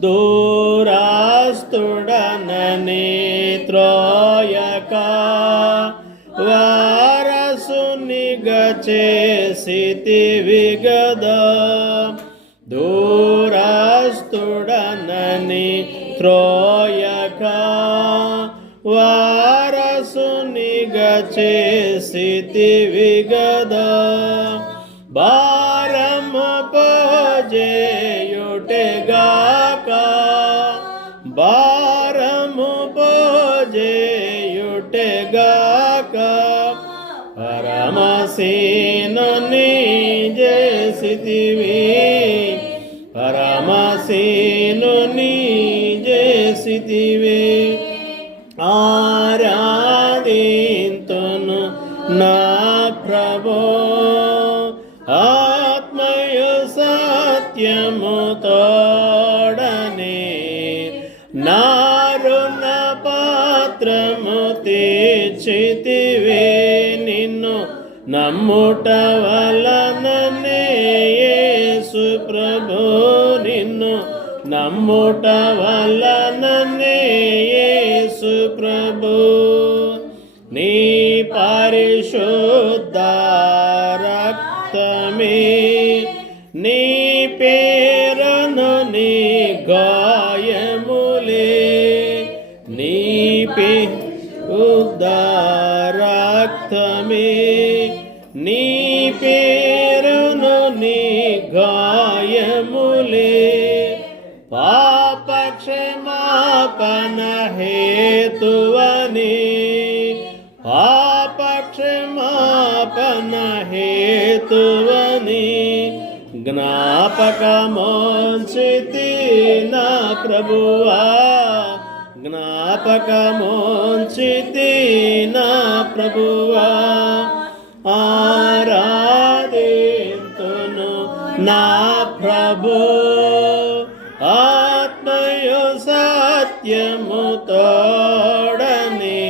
దూరాస్తుడనని త్రోయక వారసునిగ చేసితి విగద దూరాస్తుడనని త్రోయక వారసునిగ చేసితి విగద భారము పోజేయుటెగాక గాక పరమసీను చేసితివి పరమసీను చేసితివి ఆరాధింతును నా ప్రభో. ఆత్మయ సత్యముతో పాత్రము తీర్చితివే నిన్ను నమ్ముట వలననే యేసు ప్రభు నిన్ను నమ్ముట వలననే యేసు ప్రభు. నీ పరిశుద్ధ రక్తమే నీ పేరును నీ గాయములే నీ పేరుద్ధ రక్తమే నీ పేరును నీ గాయములే. పాపక్షమాపణ హేతువని పాప క్షమాపణ హేతువని జ్ఞాపకమోంచితి నా ప్రభువా. జ్ఞాపకమోంచితి నా ప్రభువా. ఆరాధింతును నా ప్రభు. ఆత్మయు సత్యము తోడని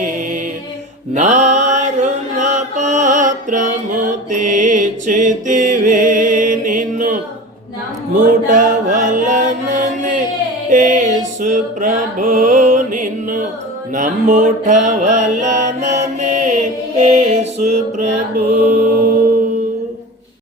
నారుణ పాత్రము తీర్చితివే నిన్ను ముట వలనని యేసు ప్రభు నిన్ను నమ్ముట వలననే యేసు ప్రభు.